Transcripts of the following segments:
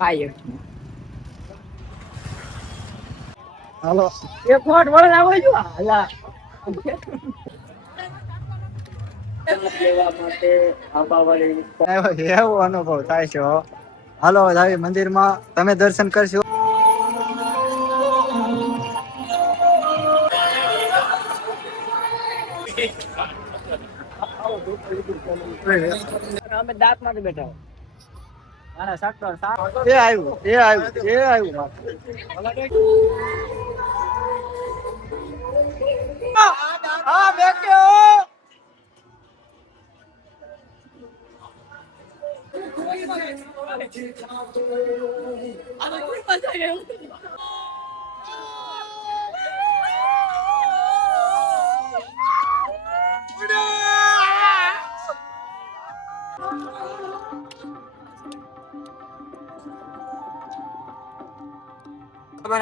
આય હાલો એક ફોટ વળન આવો જો હાલા લેવા માટે આંબાવાડી એવો અનુભવ થાય છે હાલો આવી મંદિરમાં તમે દર્શન કરશો અમે દાંત માંથી બેઠા એ આવ્યું એ આવ્યું એ આવ્યું હા બેઠ્યો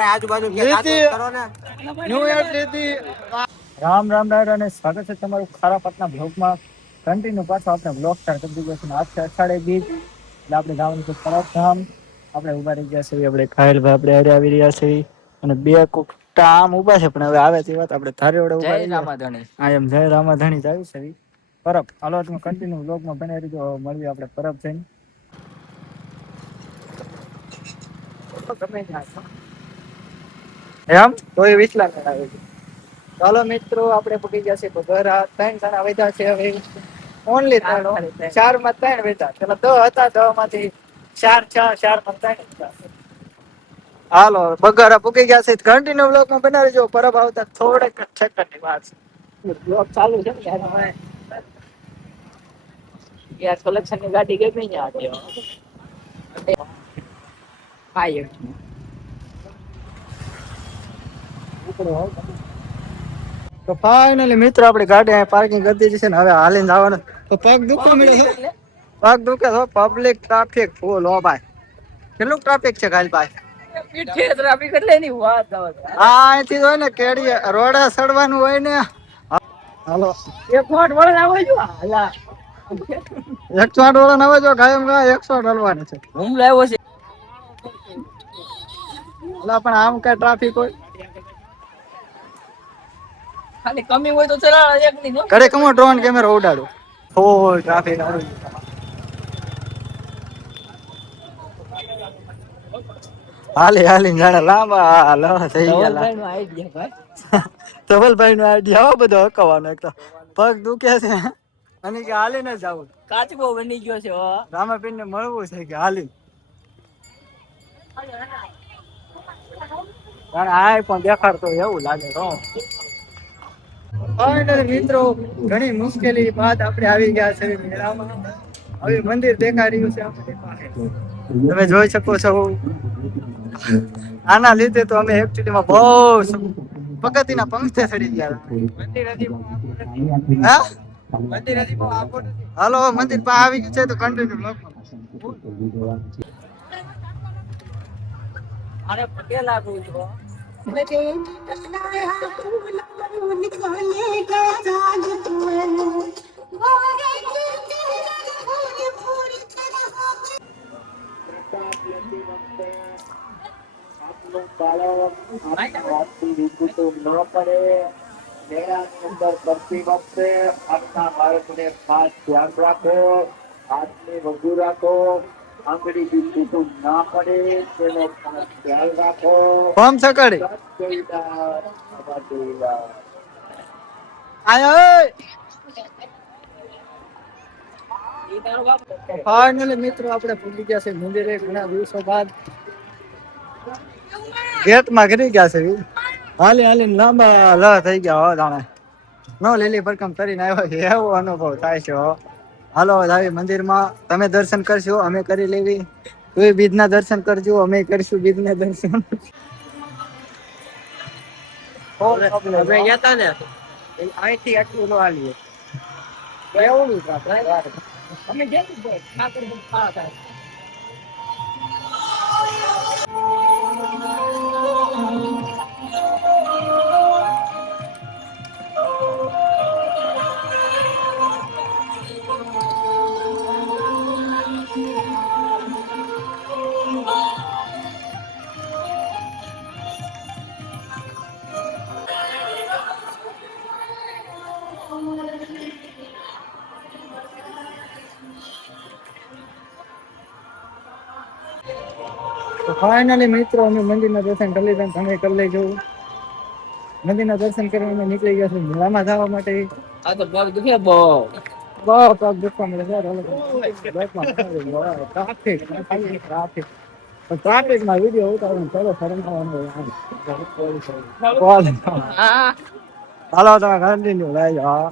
આજુબાજુ રામ રામ રામ અને સ્વાગત છે તમારું ખારા પાટના બ્લોગમાં કન્ટિન્યુ પાછો આપણે બ્લોગ સ્ટાર્ટ કરી દીધો છે આજ છે અષાઢી બીજ એટલે આપણે જવાનું છે પરબધામ આપણે ઉભા રહી ગયા છીએ આપણે ખાયલભાઈ આપણે હારે આવી રહ્યા છીએ અને બે કુકટા આમ ઉભા છે પણ હવે આવે તે વાત આપણે ધારે વડે ઉભા રહી રામાધણી આ એમ જય રામાધણી જ આવી છે પરબ હાલો તમે કન્ટિન્યુ બ્લોગમાં બને રહીજો મળીએ આપણે પરબ જઈને એમ તો એ વિચલા આવે છે ચાલો મિત્રો આપણે પૂકી ગયા છે બગરા 3 જણા વધ્યા છે હવે ઓનલી 3 4 માં 3 વધ્યા પેલા 10 હતા 10 માંથી 4 4 માં 3 હતા હાલો બગરા પૂકી ગયા છે કન્ટિન્યુ બ્લોગ માં બનાવી જો પરબ આવતા થોડેક સેકન્ડ ની વાત છે બ્લોગ ચાલુ છે ને યાર કલેક્શન ની ગાડી કેમ નહીં આતી આય તો ફાઇનલી મિત્રો આપણી ગાડી અહીં પાર્કિંગ કરી દીધી છે ને હવે હાલીને જવાનું તો પગ દુખો મળે છે પગ દુખે તો પબ્લિક ટ્રાફિક ફૂલ હો ભાઈ કેટલું ટ્રાફિક છે કાલ ભાઈ પીઠે ટ્રાફિક એટલે ની વાત આવે હા અહીંથી હોય ને કેડી રોડે ચડવાનું હોય ને હાલો એક ફોટ વળન આવો જો હાલા 108 વાળા નવા જો કાયમ 108 હલવાનું છે હુમલો આવ્યો છે એટલે પણ આમ કઈ ટ્રાફિક હોય ખાલી કમી હોય તો ચલા એક ની જો ઘરે કમો ડ્રોન કેમેરા ઉડાડો ઓ ટ્રાફિક આવી હાલી હાલી જાણે લાંબા લવા થઈ ગયા ધવલભાઈ નો આઈડિયા ભાઈ ધવલભાઈ નો આઈડિયા બધો હકવાનો એક તો પગ દુખે છે અને કે હાલીને જવું કાચબો બની ગયો છે રામાપીર ને મળવું છે કે હાલી કારણ આ પણ દેખાડતો એવું લાગે તો ફાઇનલી મિત્રો ઘણી મુશ્કેલી બાદ આપણે આવી ગયા છે મેળામાં હવે મંદિર દેખાઈ રહ્યું છે આપણી પાસે તમે જોઈ શકો છો આના લીધે તો અમે એકચ્યુઅલીમાં બહુ પગતિના પંખે ચડી ગયા હા મંદિર હજી બહુ આગળ નથી હાલો મંદિર પાસે આવી ગયું છે તો કન્ટિન્યુ બ્લોગ અરે પટેલ આપું છું હાથની વધુ રાખો આંગળી બિલકુલ ના પડે તેનો ખ્યાલ રાખો ફોર્મ સકડી આયો ફાઇનલી મિત્રો આપણે પૂરી ગયા છે મંદિરે ઘણા દિવસો બાદ ગેટ માં કરી ગયા છે હાલી હાલી લાંબા લ થઈ ગયા હો જાણે નો લીલી પરકમ કરીને આવ્યો એવો અનુભવ થાય છે હાલો આવી મંદિરમાં તમે દર્શન કરશો અમે કરી લેવી તું બીજના દર્શન કરજો અમે કરીશું બીજના દર્શન અમે ગયા તા ને અહીંથી આટલું નો આલીએ એવું અમે ગયા ઠાકર ખાતા તો ફાઇનલી મિત્રો અમે મંદિરના દર્શન કરી લીધા, તમે કરી લેજો. મંદિરના દર્શન કરીને અમે નીકળી ગયા છે મેળામાં જવા માટે. આ તો પગ દુખે બહુ. બહુ પગ દુખવા મળે છે. ટ્રાફિકમાં વિડીયો ઉતારવાનો ચલો શરમાવાનો. હા હાલો તમે કન્ટિન્યુ લઈ જાઓ.